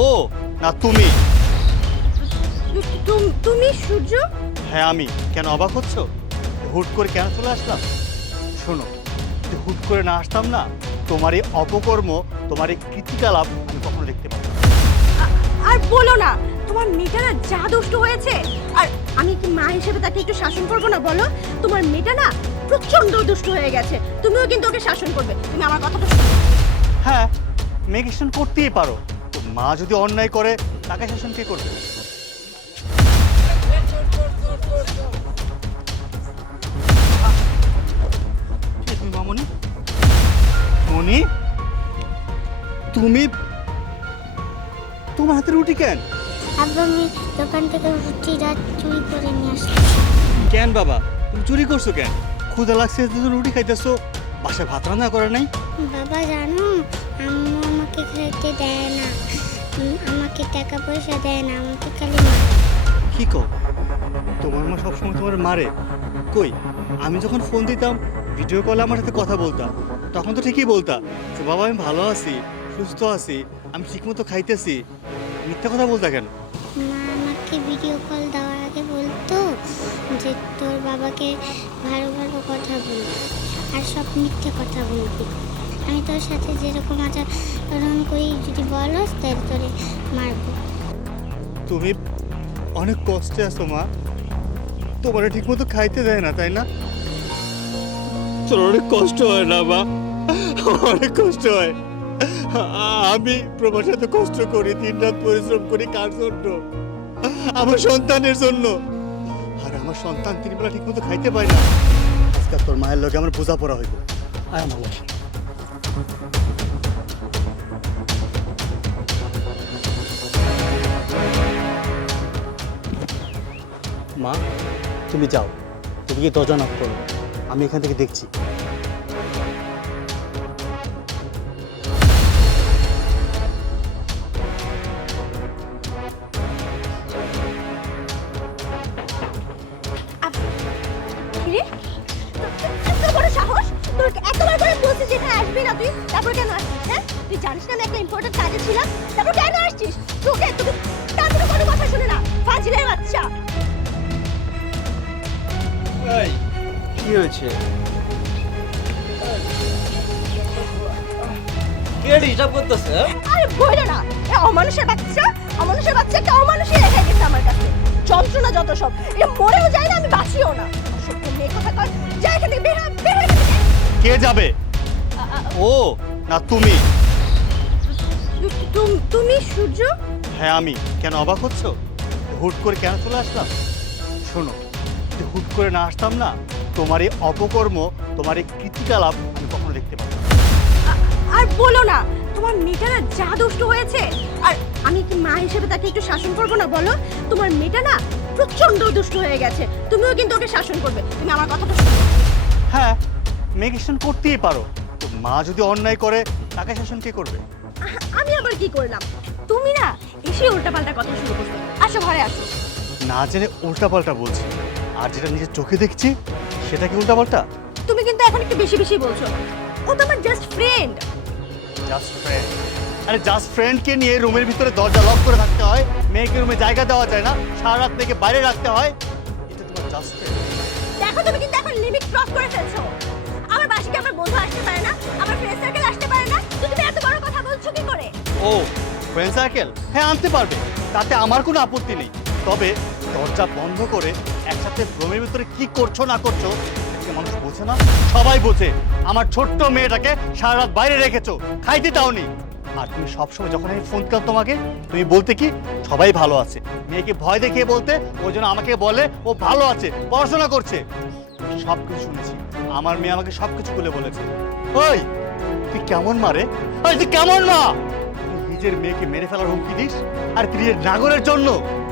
ও না তুমি? তুমি সূর্য? হ্যাঁ আমি। কেন অবাক হচ্ছ? হুট করে কেন চলে আসলাম? শোনো, যদি হুট করে না আসতাম না, তোমার এই অপকর্ম, তোমার এই কীর্তিকলাপ আমি কখনো দেখতে পাবো না। আর বলো না, তোমার মেয়েটা না যা দুষ্ট হয়েছে। আর আমি কি মা হিসেবে তাকে একটু শাসন করবো না বলো? তোমার মেয়েটা না প্রচন্ড দুষ্ট হয়ে গেছে, তুমিও কিন্তু ওকে শাসন করবে। তুমি আমার কথাটা শোনো। হ্যাঁ, মেয়েকে শাসন করতেই পারো, তো মা যদি অন্যায় করে তাকে শাসন কে করবে? কে তুমি মামনি? মনি, তুমি তোমার হাতে রুটি কেন? আব্বা আমি দোকান থেকে রুটিটা চুরি করে নিয়ে আসলাম। কেন বাবা, তুমি চুরি করছো কেন? ক্ষুধা লাগছে তুমি রুটি খাইতেছো, বাসায় ভাত রান্না করে নাই? বাবা জানো, আম্মু আমাকে খেতে দেয় না, আমাকে টাকা পয়সা দেয় না, আমাকে খালি মারে। কি কও? তোমার মা সবসময় তোমার মারে? কই, আমি যখন ফোন দিতাম, ভিডিও কলে আমার সাথে কথা বলতাম, তখন তো ঠিকই বলতা যে বাবা আমি ভালো আছি, সুস্থ আছি, আমি ঠিকমতো খাইতেছি। মিথ্যা কথা বলতা কেন? মা আমাকে ভিডিও কল দেওয়ার আগে বলতো যে তোর বাবাকে ভালো ভালো কথা বলবি আর সব মিথ্যে কথা বলবি। আমি তোর সাথে যেরকম আচরণ করি যদি বলস তাহলে তোরে মারবো। তুমি অনেক কষ্টে আছো মা, তোমার ঠিকমতো খাইতে দেয় না, তাই না? তোর অনেক কষ্ট হয় না মা? অনেক কষ্ট হয়। আমি প্রবাসে এত কষ্ট করি, দিনরাত পরিশ্রম করি কার জন্য? আমার সন্তানের জন্য। আর আমার সন্তান তিনবেলা ঠিকমতো খাইতে পায় না। আজকাল তোর মায়ের লগে আমার বোঝাপড়া হইব। আয় মামা। মা, তুমি যাও, তুমি কি দরজা নক করো, আমি এখান থেকে দেখছি। কিরে, এত বড় সাহস তোর! এতবার করে বলছি যে এখানে আসবি না তুই, তারপর কেন আসছিস? হ্যাঁ, তুই জানিস না আমি একটা ইম্পর্টেন্ট কাজে ছিলাম, তারপর কেন আসছিস? তোকে তোকে তারপরে কোনো কথা শুনে না, ফাজিলের বাচ্চা। এই, কি হয়েছে? কে ডিস্টার্ব করতেছে? আরে বইলো না, এ অমানুষের বাচ্চা একটা অমানুষই রেখে গেছে আমার কাছে। যন্ত্রণা যত সব, এটা মরেও যায় না, আমি বাঁচিও না। সত্য মেয়ে কথা কয়, যাই এখান থেকে, বের হ, বের হ এখান থেকে। কে যাবে? ও না তুমি? তুমি সূর্য? হ্যাঁ আমি। কেন অবাক হচ্ছ? হুট করে কেন চলে আসলাম? শোনো, যদি হুট করে না আসতাম না, তোমার এই অপকর্ম, তোমার এই কীর্তিকলাপ আমি কখনো দেখতে পাবো না। আর বলো না, তোমার মেয়েটা না যা দুষ্ট হয়েছে। আর আমি কি মা হিসেবে তাকে একটু শাসন করবো না বলো? তোমার মেয়েটা না প্রচন্ড দুষ্ট হয়ে গেছে, তুমিও কিন্তু ওকে শাসন করবে। তুমি আমার কথাটা শোনো। হ্যাঁ, মেয়েকে শাসন করতেই পারো, তো মা যদি অন্যায় করে তাকে শাসন কে করবে? আমি আবার কি করলাম? তুমি না এসে উল্টাপাল্টা কথা শুরু করছো। আসো, ঘরে আসো। না জেনে উল্টাপাল্টা বলছি, আর যেটা নিজের চোখে দেখছি সেটা কি উল্টাপাল্টা? তুমি কিন্তু এখন একটু বেশি বেশি বলছো। ও তো আমার জাস্ট ফ্রেন্ড। Just friend? আরে জাস্ট ফ্রেন্ডকে নিয়ে রুমের ভিতরে দরজা লক করে থাকতে হয়, মেয়েকে রুমে জায়গা দেওয়া যায় না, সারা রাত মেয়েকে বাইরে রাখতে হয়, এটা তোমার জাস্ট ফ্রেন্ড? দেখো, তুমি কিন্তু এখন লিমিট ক্রস করে ফেলছো। আমার বাসায় কি আমার বন্ধু আসতে পারে না? আমার ফ্রেন্ড সার্কেল আসতে পারে না? তো তুমি এত বড় কথা বলছো কি করে? ও ফ্রেন্ড সার্কেল, হ্যাঁ আনতে পারবে, তাতে আমার কোনো আপত্তি নেই। তবে দরজা বন্ধ করে একসাথে রুমের ভিতরে কি করছো না করছো এটা মানুষ বোঝে না? সবাই বোঝে। আমার ছোট্ট মেয়েটাকে সারা রাত বাইরে রেখেছো, খাইতে দাওনি। আর তুমি সবসময় যখন আমি ফোন করতাম তোমাকে, তুমি বলতে কি সবাই ভালো আছে, মেয়েকে ভয় দেখিয়ে বলতে ওই জন্য আমাকে বলে ও ভালো আছে, পড়াশোনা করছে। সব কিছু শুনেছি, আমার মেয়ে আমাকে সব কিছু খুলে বলেছে। ওই তুই কেমন মারে? ওই তুই কেমন মা? তুই নিজের মেয়েকে মেরে ফেলার হুমকি দিস, আর প্রিয়ের নাগরের জন্য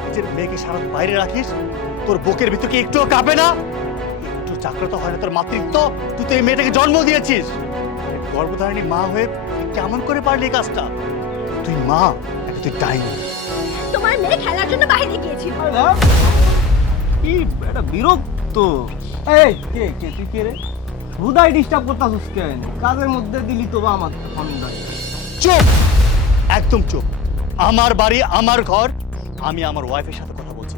নিজের মেয়েকে সারা রাত বাইরে রাখিস। তোর বুকের ভিতর কি একটুও কাঁপে না? একটু জাগ্রত হয় না তোর মাতৃত্ব? তুই তো এই মেয়েটাকে জন্ম দিয়েছিস, গর্ভধারিণী মা হয়ে কেমন করে পারলি এই কাজটা? তুই মা, একটা তুই ডাইনি। তোমার মেয়ে খেলার জন্য বাইরে গিয়েছিল। কি এটা বিরক্ত। এই কে কে তুই কে রে? হুদাই ডিস্টার্ব করতাছিস কেন? কাজের মধ্যে দিলি তো বা আমার ফোনটাই। চুপ, একদম চুপ। আমার বাড়ি, আমার ঘর, আমি আমার ওয়াইফের সাথে কথা বলছি।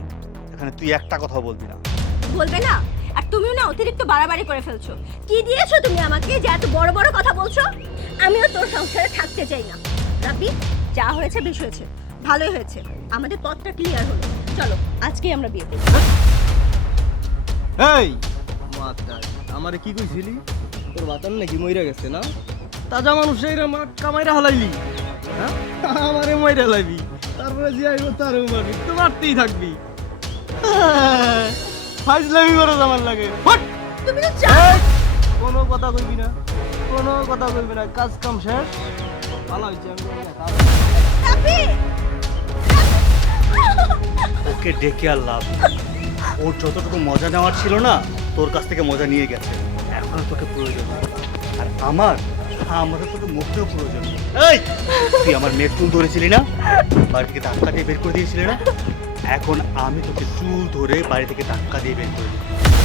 এখানে তুই একটা কথা বলবি না। বলবে না? আর তুমিও না অতিরিক্ত বাড়াবাড়ি করে ফেলছো। কি দিয়েছো তুমি আমাকে যে এত বড় বড় কথা বলছো? আমিও তোর সংসারে থাকতে চাই না। রাব্বি, যা হয়েছে বেশ হয়েছে, ভালোই হয়েছে। আমাদের পথটা ক্লিয়ার হলো। চলো আজকেই আমরা বিয়ে করব। এই মাতা, আমারে কি কইছিলি? তোর বাতান নাকি মইরা গেছে না? তাজা মানুষ এইরা কামাইরা হালাইলি, হ্যাঁ? আমারে মইরা লাইবি, তারপরে যে আইবো তারও মারবি, তো মারতেই থাকবি। ফাইজলামি করো আমার লাগে। হট! তুমি তো জানো এই, কোনো কথা কইবি না, কোনো কথা কইবি না। কাজ কাম শেষ, ভালো হইছে। আমি রাব্বি। ওকে ডেকে আর লাভ নেই। ওর যতটুকু মজা নেওয়ার ছিল না, তোর কাছ থেকে মজা নিয়ে গেছে। এখন তোকে প্রয়োজন নেই। আর আমাদের তোকে মুখতেও প্রয়োজন নেই। এই, তুই আমার মেয়ের চুল ধরেছিলি না, বাড়ি থেকে ধাক্কা দিয়ে বের করে দিয়েছিলি না? এখন আমি তোকে চুল ধরে বাড়ি থেকে ধাক্কা দিয়ে বের করে দিই।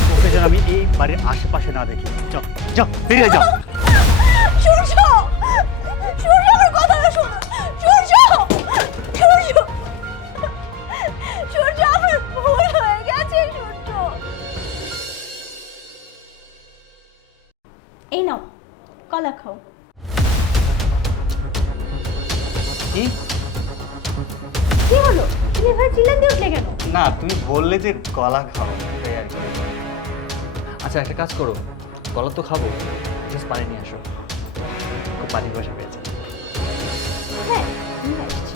তোকে যেন আমি এই বাড়ির আশেপাশে না দেখি। যাও যাও, বেরিয়ে যাও। সূর্য, সূর্য আমার কথাটা শোনো। সূর্য, সূর্য, সূর্য, আমার ভুল হয়ে গেছে। সূর্য, এই নাও কলা খাও। কি হলো? তুমি এভাবে চিল্লাতে উঠলে কেন? না, তুমি বললে যে কলা খাও, তাই আর কি। আচ্ছা একটা কাজ করো, কলা তো খাবো, জাস্ট পানি নিয়ে আসো। খুব পানি বসে পেয়েছে। হ্যাঁ, নিয়ে আসছি।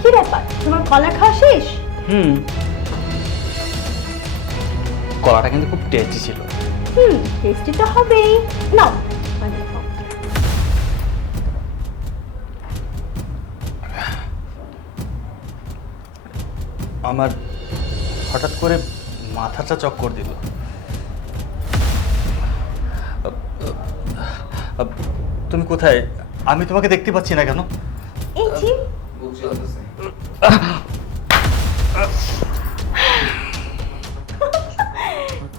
কি ব্যাপার, তোমার কলা খাওয়া শেষ? কলাটা কিন্তু খুব টেস্টি ছিল। টেস্টি তো হবেই। নাও পানি খাও। আমার হঠাৎ করে মাথাটা চক্কর দিল। তুমি কোথায়? আমি তোমাকে দেখতে পাচ্ছি না কেন? এই জি,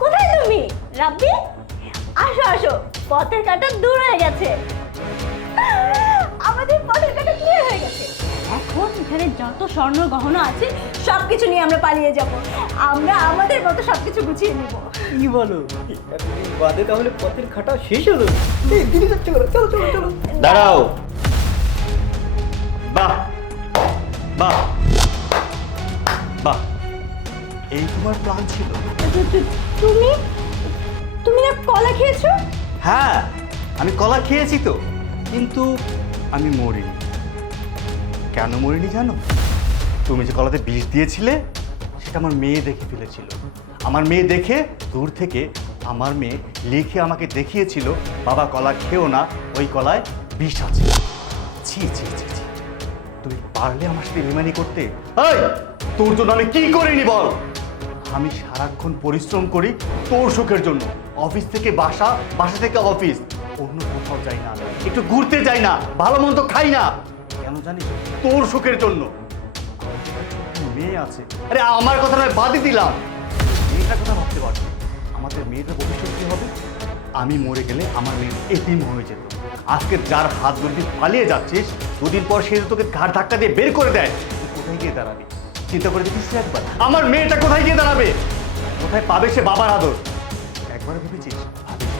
কোথায় তুমি? রাব্বি, আসো আসো, পথের কাঁটা দূর হয়ে গেছে। আমাদের পথের কাঁটা ক্লিয়ার হয়ে গেছে। এখন এখানে যত স্বর্ণ গহনা আছে সবকিছু নিয়ে আমরা পালিয়ে যাব। আমরা আমাদের মতো সবকিছু গুছিয়ে নিব। কি বলো? বাদে তাহলে পথের খাটা শেষ হলো? এই দিদি যাচ্ছে, চলো চলো চলো। দাঁড়াও। বাহ বাহ বাহ, এই তোমার প্ল্যান ছিল? তুমি তুমি না কলা খেয়েছো? হ্যাঁ, আমি কলা খেয়েছি তো, কিন্তু আমি মরিনি। কেন মরিনি জানো? তুমি যে কলাতে বিষ দিয়েছিলে সেটা আমার মেয়ে দেখে ফেলেছিল। আমার মেয়ে দেখে দূর থেকে আমার মেয়ে লিখে আমাকে দেখিয়েছিল, বাবা কলা খেও না, ওই কলায় বিষ আছে। ছি ছি ছি ছি, তুমি পারলে আমার সাথে বেইমানি করতে। এই, তোর জন্য আমি কি করিনি বল? আমি সারাক্ষণ পরিশ্রম করি তোর সুখের জন্য। অফিস থেকে বাসা, বাসা থেকে অফিস, অন্য কোথাও যাই না, একটু ঘুরতে যাই না, ভালো মন্দ খাই না। কেন জানিস? তোর সুখের জন্য। মেয়ে আছে, আরে আমার কথা নয়, বাদই দিলাম, মেয়েটার কথা ভাবতে পারছি। আমাদের মেয়েটার ভবিষ্যৎ কি হবে? আমি মরে গেলে আমার মেয়ে এতিম হয়ে যেত। আজকে যার হাত ধরে তুই পালিয়ে যাচ্ছিস, দুদিন পর সে তোকে ঘাড় ধাক্কা দিয়ে বের করে দেয়, তুই কোথায় গিয়ে দাঁড়াবি? চিন্তা করে দেখিস একবার, আমার মেয়েটা কোথায় গিয়ে দাঁড়াবে? কোথায় পাবে সে বাবার আদর? একবার ভেবেছিস? ভাবিস?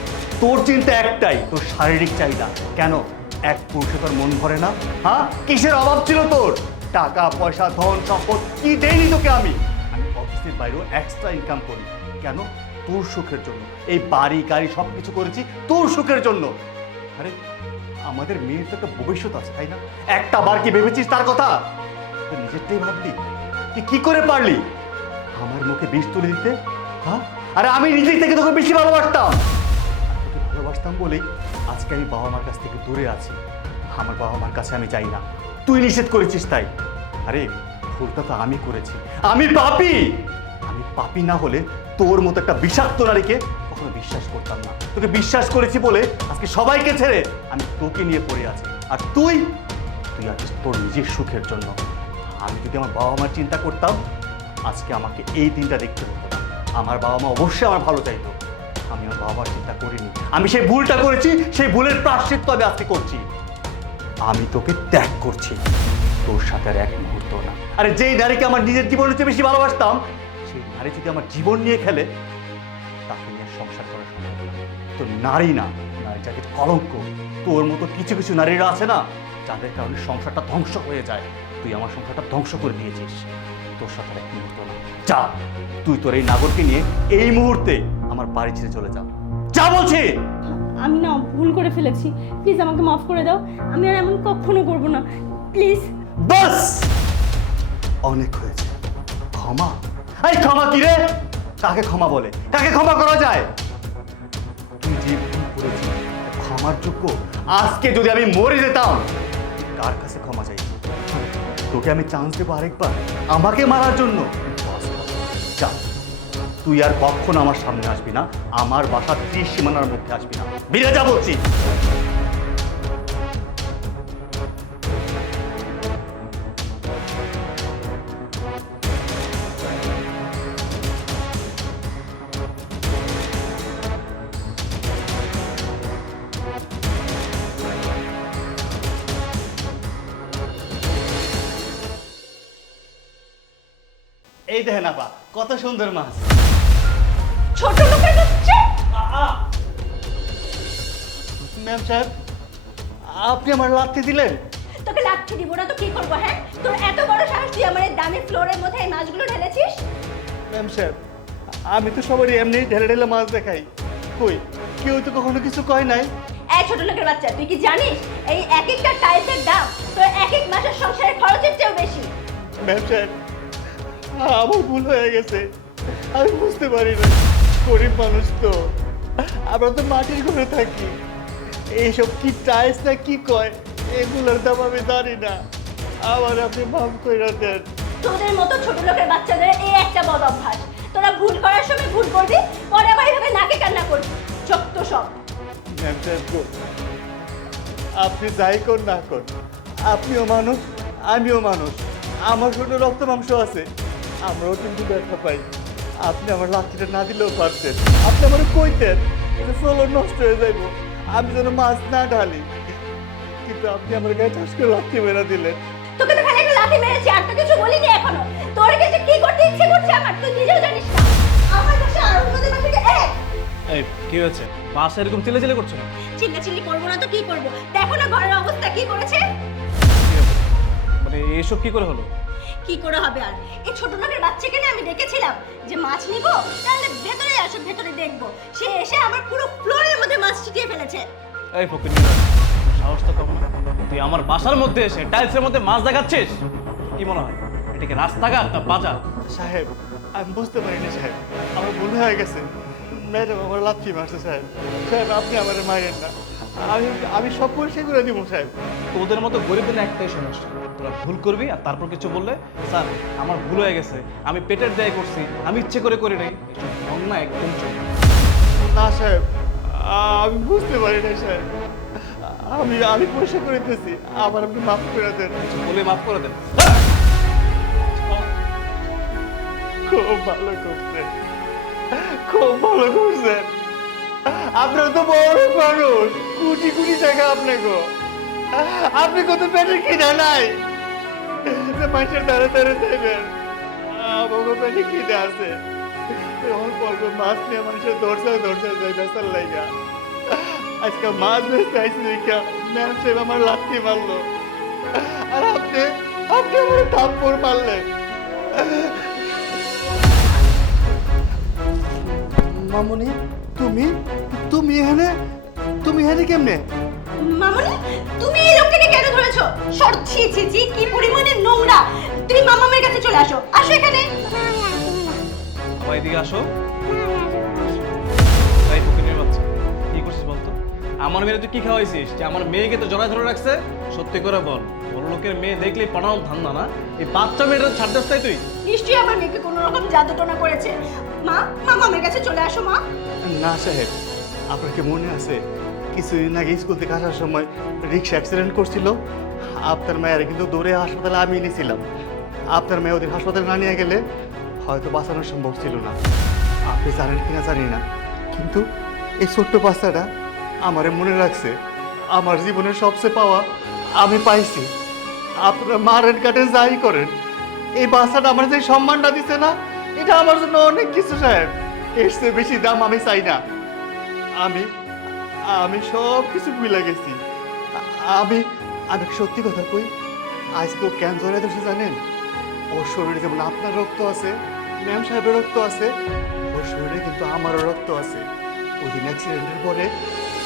তোর চিন্তা একটাই, তোর শারীরিক চাহিদা। কেন এক পুরুষে তোর মন ভরে না? হ্যাঁ, কিসের অভাব ছিল তোর? টাকা পয়সা, ধন সম্পদ কি দেইনি তোকে আমি? আমি অফিসের বাইরেও এক্সট্রা ইনকাম করি। কেন? তোর সুখের জন্য। এই বাড়ি গাড়ি সব কিছু করেছি তোর সুখের জন্য। আরে আমাদের মেয়ের তো একটা ভবিষ্যৎ আছে, তাই না? একটা বার কি ভেবেছিস তার কথা? তুই নিজেরটাই ভাবলি? তুই কি করে পারলি আমার মুখে বিষ তুলে দিতে? হ্যাঁ, আরে আমি নিজের থেকে তোকে বেশি ভালোবাসতাম। তোকে ভালোবাসতাম বলেই আজকে আমি বাবা মার কাছ থেকে দূরে আছি। আমার বাবা মার কাছে আমি যাই না, তুই নিষেধ করেছিস তাই। আরে ভুলটা তো আমি করেছি, আমি পাপী। আমি পাপী না হলে তোর মতো একটা বিষাক্ত নারীকে কখনো বিশ্বাস করতাম না। তোকে বিশ্বাস করেছি বলে আজকে সবাইকে ছেড়ে আমি তোকে নিয়ে পড়ে আছি। আর তুই আছিস তোর নিজের সুখের জন্য। আমি যদি আমার বাবা মার চিন্তা করতাম, আজকে আমাকে এই দিনটা দেখতে হতো না। আমার বাবা মা অবশ্যই আমার ভালো চাইতো। আমি আমার বাবা মার চিন্তা করিনি। আমি সেই ভুলটা করেছি, সেই ভুলের প্রায়শ্চিত্ত আমি আজকে করছি। আমি তোকে ত্যাগ করছি, তোর সাথে আর এক মুহূর্ত না। আরে যেই নারীকে আমার নিজের জীবনের চেয়ে বেশি ভালোবাসতাম, সেই নারী যদি আমার জীবন নিয়ে খেলে, তাকে নিয়ে সংসার করা সম্ভব না। তো নারী না, নারীটাকে কলঙ্ক। তোর মতো কিছু কিছু নারীরা আছে না, যাদের কারণে সংসারটা ধ্বংস হয়ে যায়। তুই আমার সংসারটা ধ্বংস করে দিয়েছিস। তোর সাথে আর এক মুহূর্ত না। যা, তুই তোর এই নাগরকে নিয়ে এই মুহূর্তে আমার বাড়ি ছেড়ে চলে যা। যা বলছি। আমি না ভুল করে ফেলেছি, প্লিজ আমাকে মাফ করে দাও। আমি আর এমন কখনো করব না, প্লিজ। বাস, অনেক হয়েছে। ক্ষমা? এই ক্ষমা কি রে? কাকে ক্ষমা বলে? কাকে ক্ষমা করা যায়? তুই যে ভুল করেছিস ক্ষমার যোগ্য। আজকে যদি আমি মরে যেতাম, কার কাছে ক্ষমা চাই? তোকে আমি চান্স দেবো আরেকবার আমাকে মারার জন্য? যা, তুই আর কখনো আমার সামনে আসবি না, আমার বাসার ত্রিসীমানার মধ্যে আসবি না। বিরে যা বলছি। এই দেখেন আপা, কত সুন্দর মাছ। ছোট লোকের বাচ্চা! ম্যাম সাহেব, আপনি আমার লাথি দিলেন। তোকে লাথি দিব না তো কি করবো? হ্যাঁ, তোর এত বড় সাহস, তুই আমার এই দামি ফ্লোরের মধ্যে এই মাছগুলো ঢেলেছিস? ম্যাম সাহেব, আমি তো সবারই এমনি ঢেলে ঢেলে মাছ দেখাই। কই, কেউ তো কখনো কিছু কয় নাই। এই ছোট লোকের বাচ্চা, তুই কি জানিস এই এক একটা টাইলসের দাম তোর এক এক মাসের সংসারের খরচের চেয়েও বেশি? ম্যাম সাহেব, আমার ভুল হয়ে গেছে, আমি বুঝতে পারি না। গরিব মানুষ তো, আমরা তো মাটির ঘরে থাকি। এইসব কি টাইলস না কি কয়, এগুলোর দাম আমি জানি না। আমার আপনি মাফ করে দেন। তোদের মতো ছোট লোকের বাচ্চাদের এই একটা বদ অভ্যাস, তোরা ভুল করার সময় ভুল করবি, পরে আবার এইভাবে নাকে কান্না করবি। চক্ত সব। ম্যাম সাহেব গো, আপনি যাই কর না কর, আপনিও মানুষ, আমিও মানুষ। আমার শরীরে রক্ত মাংস আছে, আমরাও কিন্তু ব্যথা পাই। আপনি আমার লাঠিটা না দিলেও পারতেন। আপনি আমার কইতেন ফলন নষ্ট হয়ে যাইব, আমি যেন মাছ না ঢালি, কিন্তু আপনি আমার গায়ে চাষ করে লাঠি মেরা দিলেন। তোকে তো খালি একটা লাথি মেরেছি, আর তো কিছু বলিনি এখনো। তোর কাছে কি করতে ইচ্ছে করছে আমার, তুই নিজেও জানিস না। আমার কাছে আর অন্যদের কাছে এক। এই কি হয়েছে? বাসা এরকম চিল্লাচিল্লি করছো না? চিল্লাচিল্লি করবো না তো কি করবো? দেখো না ঘরের অবস্থা কি করেছে। মানে এসব কি করে হলো? কি করে হবে আর? এই ছোট লোকের বাচ্চাকে না আমি ডেকেছিলাম যে মাছ নিব, তাহলে ভেতরে আসো, ভেতরে দেখবো। সে এসে আমার পুরো ফ্লোরের মধ্যে মাছ ছিটিয়ে ফেলেছে। এই ফকির, সাহস তো কম না। তুই আমার বাসার মধ্যে এসে টাইলসের মধ্যে মাছ দেখাচ্ছিস? কি মনে হয় এটা কি রাস্তাঘাট না বাজার? সাহেব, আমি বুঝতে পারিনি সাহেব, আমার ভুল হয়ে গেছে। ম্যাডাম আমার লাথি মারছে সাহেব। সাহেব, আপনি আমার মারেন না, আমি সব পরিষ্কার করে দিব সাহেব। তোদের মতো গরিবদের একটাই সমস্যা, তোরা ভুল করবি আর তারপর কিছু বললে স্যার আমার ভুল হয়ে গেছে, আমি পেটের দায় করছি, আমি ইচ্ছে করে করি নাই। এসব ঢং না একদম চলবে না সাহেব, আমি বুঝতে পারি না সাহেব। আমি পরিষ্কার করে দিতেছি, আমার আপনি মাফ করে দেন। বলে মাফ করে দেন। খুব ভালো করছেন, খুব ভালো করছেন। আপনার তো বড় মানুষ, কোটি কোটি টাকা আপনাকে। আপনি কত পেটের কিনা নাই মাসের দাঁড়ে দাঁড়ে থাকবেন। আমাকে পেটে কিনে আছে, তখন পর্বে মাছ নিয়ে মানুষের ধরছে যায় বেসার লাইগা। আজকে মাছ বেচতে আইসি দেখা ম্যাম সাহেব আমার লাথি মারলো, আর আপনি আমার থাপ্পড় মারলেন। মামুনি, তুমি এখানে কেমনে? মামুনি, তুমি এই লোকটাকে কেন ধরেছো? সর, ছি ছি ছি, কি পরিমাণে নোংরা। তুমি মামামের কাছে চলে আসো, আসো এখানে। আমার এদিকে আসো। তাই ফকিরের বাচ্চা, কি করছিস বলতো? আমার মেয়ে তুই কি খাওয়াইছিস যে আমার মেয়েকে তো জড়ায় ধরে রাখছে? সত্যি করে বল, বল বড় লোকের মেয়ে দেখলেই পানাও ধান্দা না, এই বাচ্চা মেয়েটা ছাড় দাস তাই তুই? নিশ্চয়ই আমার মেয়েকে কোনো রকম জাদুটনা করেছে। মা মা মামের কাছে চলে আসো মা। না সাহেব, আপনার কি মনে আছে কিছুদিন আগে স্কুল থেকে আসার সময় রিক্সা অ্যাক্সিডেন্ট করছিল? আপনার মায়ের কিন্তু দৌড়ে হাসপাতালে আমি এনেছিলাম। আপনার মেয়ে ওদের হাসপাতালে না নিয়ে গেলে হয়তো বাঁচানো সম্ভব ছিল না। আপনি জানেন কিনা জানি না, কিন্তু এই ছোট্ট বাচ্চাটা আমারে মনে রাখছে। আমার জীবনের সবচেয়ে পাওয়া আমি পাইছি। আপনারা মারেন কাটেন যাই করেন, এই বাচ্চাটা আমার যে সম্মানটা দিচ্ছে না, এটা আমার জন্য অনেক কিছু সাহেব। এর চেয়ে বেশি দাম আমি চাই না। আমি আমি সব কিছু ভুলে গেছি। আমি আমি সত্যি কথা কই, আজকে ও কেন জড়াই ধরছে জানেন? ওর শরীরে যেমন আপনার রক্ত আছে, ম্যাম সাহেবের রক্ত আছে, ওর শরীরে কিন্তু আমারও রক্ত আছে। ওই দিন অ্যাক্সিডেন্টের পরে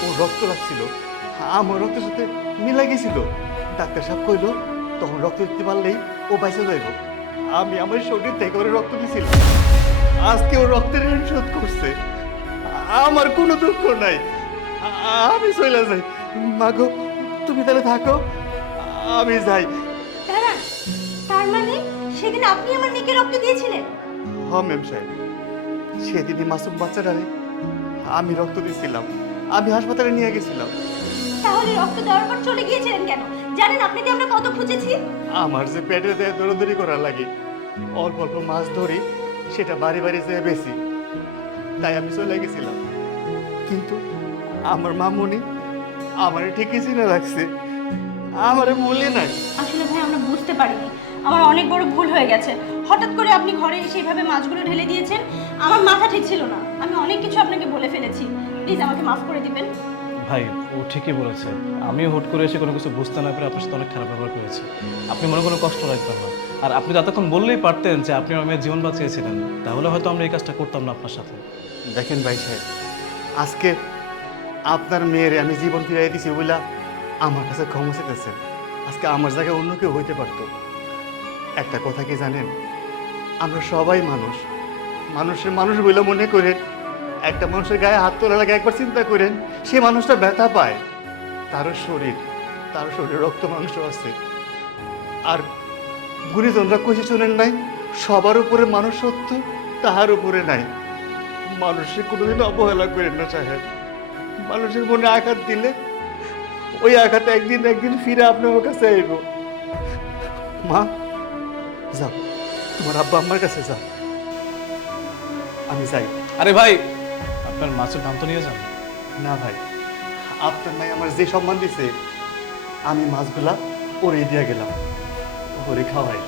ওর রক্ত লাগছিল, আমার রক্তের সাথে মিলা গেছিল। ডাক্তার সাহেব কইলো তখন রক্ত দিতে পারলেই ও বাইসে যাইব। আমি আমার শরীর থেকে ওর রক্ত দিয়েছিলাম। আজকে ও রক্তের ঋণ শোধ করছে। আমার কোনো দুঃখ নাই। আমি চলে যাই। মাগো তুমি তাহলে থাকো, আমি যাই। দাঁড়ান, তার মানে সেদিন আপনি আমার মেয়েকে রক্ত দিয়েছিলেন? হ ম্যাম সাহেব, সেদিনই মাসুম বাচ্চাটারে আমি রক্ত দিয়েছিলাম। আমি হাসপাতালে নিয়ে গেছিলাম। তাহলে রক্ত দেওয়ার পর চলে গিয়েছিলেন কেন? জানেন আপনাকে আমরা কত খুঁজেছি? আমার যে পেটে দেয় দৌড়দৌড়ি করার লাগে, অল্প অল্প মাছ ধরি, সেটা বাড়ি বাড়ি যেয়ে বেশি, তাই আমি চলে গেছিলাম। কিন্তু আমার মামুনি আমার ঠিকই চিনে রাখছে, আমারে বলে নাই। আসলে ভাই আমরা বুঝতে পারিনি, আমার অনেক বড় ভুল হয়ে গেছে। হঠাৎ করে আপনি ঘরে এসে এইভাবে মাছগুলো ঢেলে দিয়েছেন, আমার মাথা ঠিক ছিল না। আমি অনেক কিছু আপনাকে বলে ফেলেছি, প্লিজ আমাকে মাফ করে দিবেন। ভাই ও ঠিকই বলেছে, আমিও হুট করে এসে কোনো কিছু বুঝতে না পেরে আপনার সাথে অনেক খারাপ ব্যবহার করেছি। আপনি মনে কোনো কষ্ট রাখবেন না। আর আপনি এতক্ষণ বললেই পারতেন যে আপনি আমার মেয়ের জীবন বাঁচিয়েছিলেন, তাহলে হয়তো আমরা এই কাজটা করতাম না আপনার সাথে। দেখেন ভাই সাহেব, আজকে আপনার মেয়ের আমি জীবন ফিরাই দিছি বইলা আমার কাছে ক্ষমা চেতেছেন। আজকে আমার জায়গায় অন্য কেউ হইতে পারতো। একটা কথা কি জানেন, আমরা সবাই মানুষ, মানুষের মানুষ বলে মনে করে একটা মানুষের গায়ে হাত তোলার আগে একবার চিন্তা করেন, সে মানুষটা ব্যথা পায়। তারও শরীরে রক্ত মাংস আছে। আর গুণীজনরা কইছে শোনেন নাই, সবার উপরে মানুষ সত্য, তাহার উপরে নাই। মানুষের কোনোদিন অবহেলা করেন না সাহেব। মানুষের মনে আঘাত দিলে ওই আঘাত একদিন একদিন ফিরে আপনার কাছে আইব। মা যাও, তোমার আব্বা আমার কাছে যাও, আমি যাই। আরে ভাই, আপনার মাছের দাম তো নিয়ে যান। না ভাই, আপনার নাই আমার যে সম্মান দিছে, আমি মাছগুলা ওরে দিয়ে গেলাম, ওরে খাওয়াই।